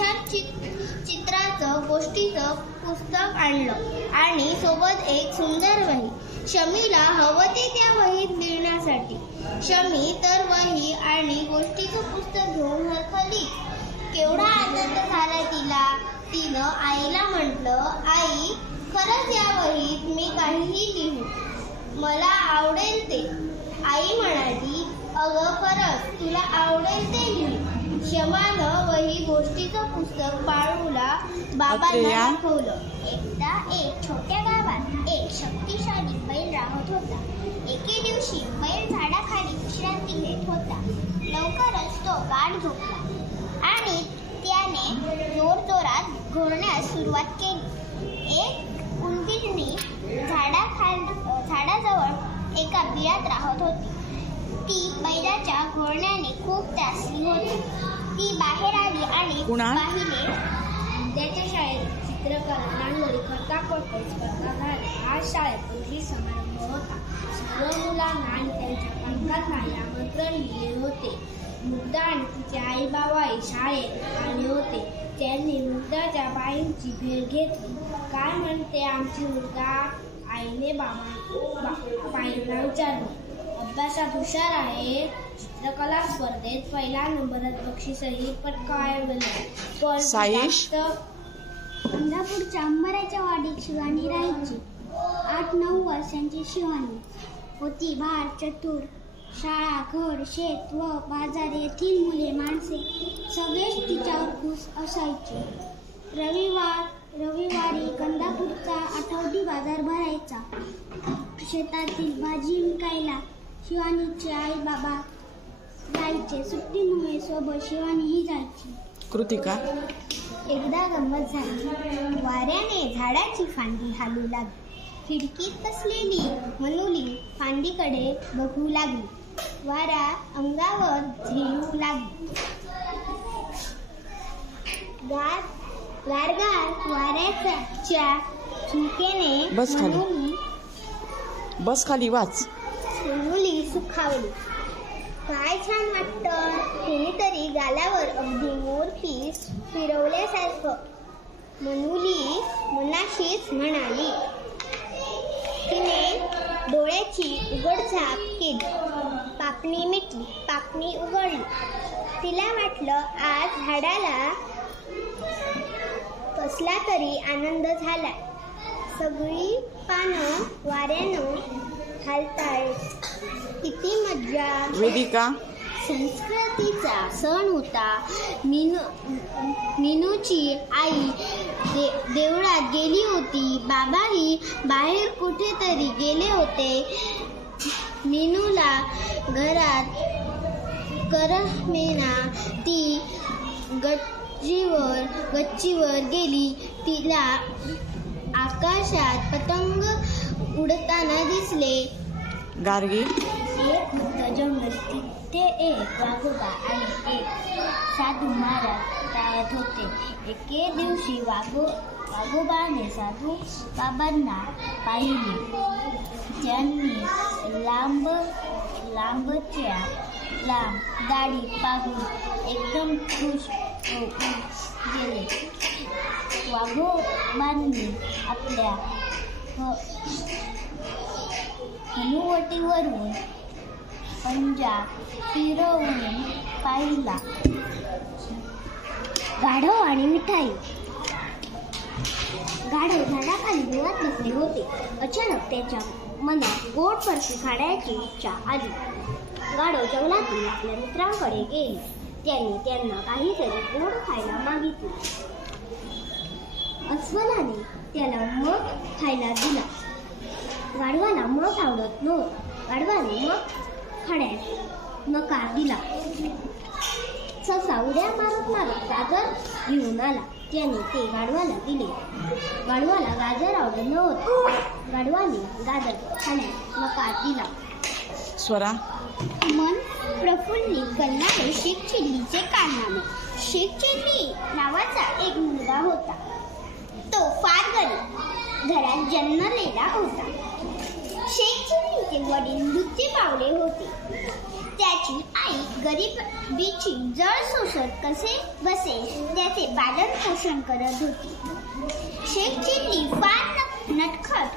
छान चित्राचं गोष्टीचं पुस्तक आणलं आणि सोबत एक सुंदर वही. शमीला हवं ते त्या वहीत लिहिण्यासाठी. शमी तर वही आणि गोष्टीचं पुस्तक घेऊन हरखली. केवढा आनंद झाला तिला. तिनं आईला म्हटलं, आई, खरंच या वहीत मी काहीही लिहू, मला आवडेल ते. आई म्हणाली, अगं खरंच तुला आवडेल ते लिही. शमानं वही गोष्टीचं पुस्तक बाळूला बाबांना दाखवलं. एकदा एक छोट्या गावात एक शक्तिशाली बैल राहत होता. एके दिवशी बैल झाडाखाली विश्रांती घेत होता. लवकरच तो गाढ झोपला आणि त्याने जोरजोरात घोरण्यास सुरुवात केली. एक उंदीरणी झाडाजवळ एका बिळात राहत होती. ती बैलाच्या घोरण्याने खूप त्रासली होती. ती बाहेर आली आणि पाहिले. त्याच्या शाळेत चित्रकला, रांगोळी, खर्चाकोटपे स्पर्धा झाल्या. आज शाळेत पहिली समारंभ होता. सर्व मुलांना आणि त्यांच्या पालकांना आमंत्रण दिले होते. मुग्धा आणि तिचे आई बाबाही शाळेत आले होते. त्यांनी मुग्धाच्या बाईंची भेट घेतली. काय म्हणते आमची मुग्धा? आईने बाईंना विचारले. अभ्यासात हुशार आहे. चित्रकला स्पर्धेत पहिला नंबरात बक्षीसही पटकावले. पण इंदापूरच्या अंबराच्या वाडीत शिवानी राहायची. 8-9 वर्षांची शिवानी होती. बाळ, चतुर. शाळा, घर, शेत व बाजार येथील मुले माणसे सगळेच तिच्यावर खुश असायचे. रविवारी कंदापूरचा आठवडी बाजार भरायचा. शेतातील भाजी विकायला शिवानीचे आई बाबा जायचे. सुट्टीमुळे सोबत शिवानीही जायची. कृतिका. एकदा गंमत झाली. वाऱ्याने झाडाची फांदी हालू लागली. खिडकीत बसलेली मनुली फांदीकडे बघू लागली. वारा अंगावर झेलू लागली. गारगार वाऱ्याच्या झुंकेने बस खाली वाच. मनुली सुखावली. काय छान वाटतं. कुणीतरी गालावर अगदी मोरपीस फिरवल्यासारखं. मनुली मनाशीच म्हणाली. तिने डोळ्याची उघडझाप केली. पापणी मिटली, पापणी उघडली. तिला वाटलं आज झाडाला कसला तरी आनंद झाला. सगळी पानं वाऱ्यानं हालतायत. किती मज्जा. वेदिका. संस्कृतीचा सण होता. मीनूची आई देवळात गेली होती. बाबाही बाहेर कुठेतरी गेले होते. मीनूला घरात करमेना. ती गच्चीवर गेली. तिला आकाशात पतंग उडताना दिसले. गार्गी. एक होतं जंगल. तिथे एक वाघोबा आणि एक साधू महाराज राहत होते. एके दिवशी वाघोबाने साधू बाबांना पाहिले. त्यांनी लांबच्या लांब दाढी पाहून एकदम खुश होऊन गेले. वाघोबांनी आपल्या हनुवटीवरून पंजा फिरवून पाहिला. गाढव आणि मिठाई. गाढव झाडाखाली निवांत बसले होते. अचानक त्याच्या मनात गोड बर्फी खाण्याची इच्छा आली. गाढव जंगलातील आपल्या मित्रांकडे गेले. त्यांनी त्यांना काहीतरी गोड खायला मागितले. अस्वलाने त्याला मग खायला दिला. गाढवाला मग आवडत नव्हतं. गाढवाने मग खाण्यास नकार दिला. ससा उड्या मारत गाजर घेऊन आला. त्याने ते गाढवाला दिले. गाढवाला गाजर आवडत नव्हतं. गाढवाने गाजर खाण्यास नकार दिला. स्वरा. मन प्रफुल्लित करणारे शेख चिल्लीचे कारनामे. शेख चिल्ली नावाचा एक मुलगा होता. तो फार गरीब घरात जन्मलेला होता. शेख चिल्लीचे वडील मृत्यू पावले होते. त्याची आई गरिबीची जळ सोसत कसे बसे त्याचे पालन पोषण करत होती. शेख चिल्ली फार नटखट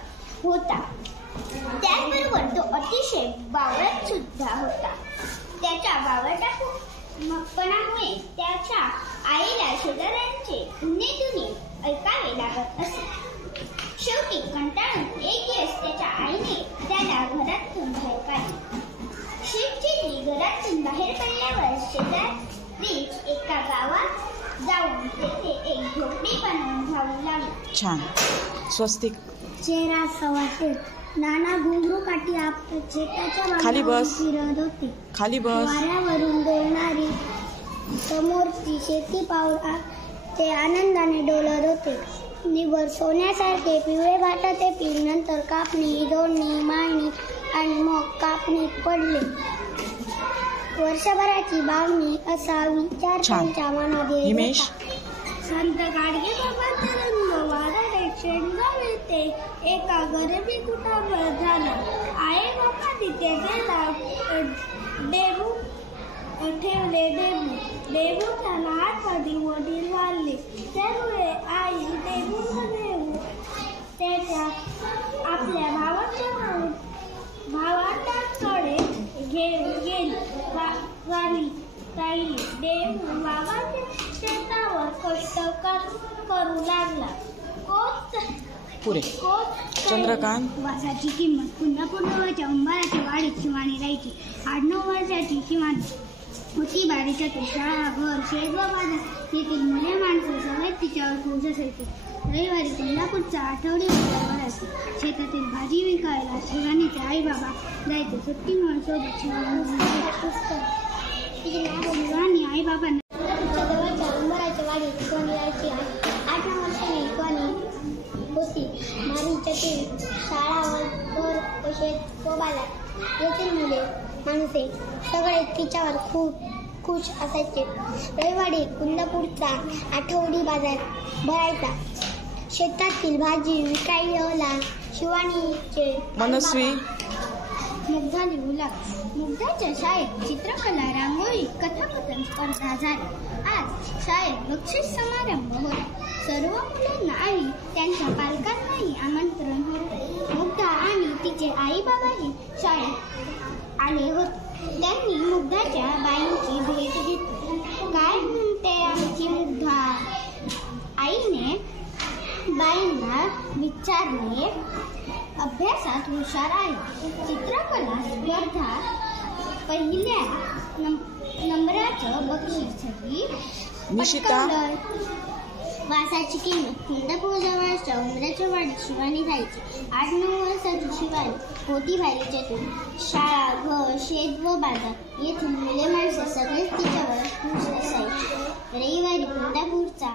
होता. त्याचबरोबर तो अतिशय बावळट सुद्धा होता. त्याच्या बावळटपणामुळे त्याच्या आईला शेजाऱ्यांचे उणे ऐकावे लागत असे. शेवटी कंटाळून एक दिवस त्याच्या आईने त्याला घरातून बाहेर काढले. शेख चिल्ली घरातून बाहेर पडल्यावर शेजारीच एका गावात जाऊन तेथे एक झोपडी बनवून राहू लागले. छान. स्वस्तिक. चेहरा सवाशेत. नाना घुंगरू काठी आपल्या शेताच्या खाली बाजूला बस. फिरत होते. खाली बस. वाऱ्यावरून डोलणारी समोरची शेती पाहून ते आनंदाने डोलत होते. निबर सोन्यासारखे पिवळे भाताचे पीक नंतर कापणी, दोडणी, मळणी आणि मग कापणीत पडले. वर्षभराची बागणी असा विचार त्यांच्या मनात येत हिमेश. होता. संत गाडगे बाबांचा रंग वाराडे शेणगाव येथे एका गरिबी कुटुंबात झाला. आई बाबा तिथे गेला देबू ठेवले. देबू त्याला आतमध्ये वडील वाढले. त्यामुळे आई देबूकडे त्याच्या आपल्या भावांकडे गेली. देबू बाबाच्या शेतावर कष्ट करू लागला. पुरे. चंद्रकांत. वासाची किंमत पुन्हा पूर्णवाच्या उंबराच्या वाढीत शिवानी राहायची. 8-9 वर्षाची किमान होती. बारीच्या शाळा, घर, शेत व बाजार येथील मुले माणसं सगळे तिच्यावर खुश असायचे. रविवारी कोल्हापूरचा आठवडी बाजार भरायचे. शेतातील भाजी विकायला शिवानीचे आई बाबा जायचे. सुट्टीमुळे सोबत शिवानी आई बाबांना जवळच्या उंबराच्या वाढीत शिवानी राहायची. 8-9 वर्षांनी शिवानी होती. मारीच्या शाळा व घर व शेत व बाजार येथील मुले माणसे सगळे तिच्यावर खूप खुश असायचे. रविवारी कुंदापूरचा आठवडी बाजार भरायचा. शेतातील भाजी विकायला शिवानीचे मनस्वी. मुग्धा लिहू लागली. मुग्धाच्या शाळेत चित्रकला, रांगोळी, कथाकथन स्पर्धा झाली. आज शाळेत बक्षीस समारंभ होता. सर्व मुलांना आणि त्यांच्या पालकांनाही आमंत्रण होते. मुग्धा आणि तिचे आई बाबाही शाळेत आले होते. त्यांनी मुग्धाच्या बाईंची भेट घेतली. काय म्हणते आमची मुग्धा? आईने बाईंना विचारले. अभ्यासात हुशार आहे. चित्रकला स्पर्धा पहिल्या नंबराचं बक्षीसही पटकावलं. वासाची किंमत कुंदापूर जवळच्या उंबराच्या वाडीत शिवानी राहायची. 8-9 वर्षाची शिवानी होती. बारीच्यातून शाळा, घर, शेत व बाजार येथील मुले माणसं सगळेच तिच्यावर खुश असायचे. रविवारी कुंदापूरचा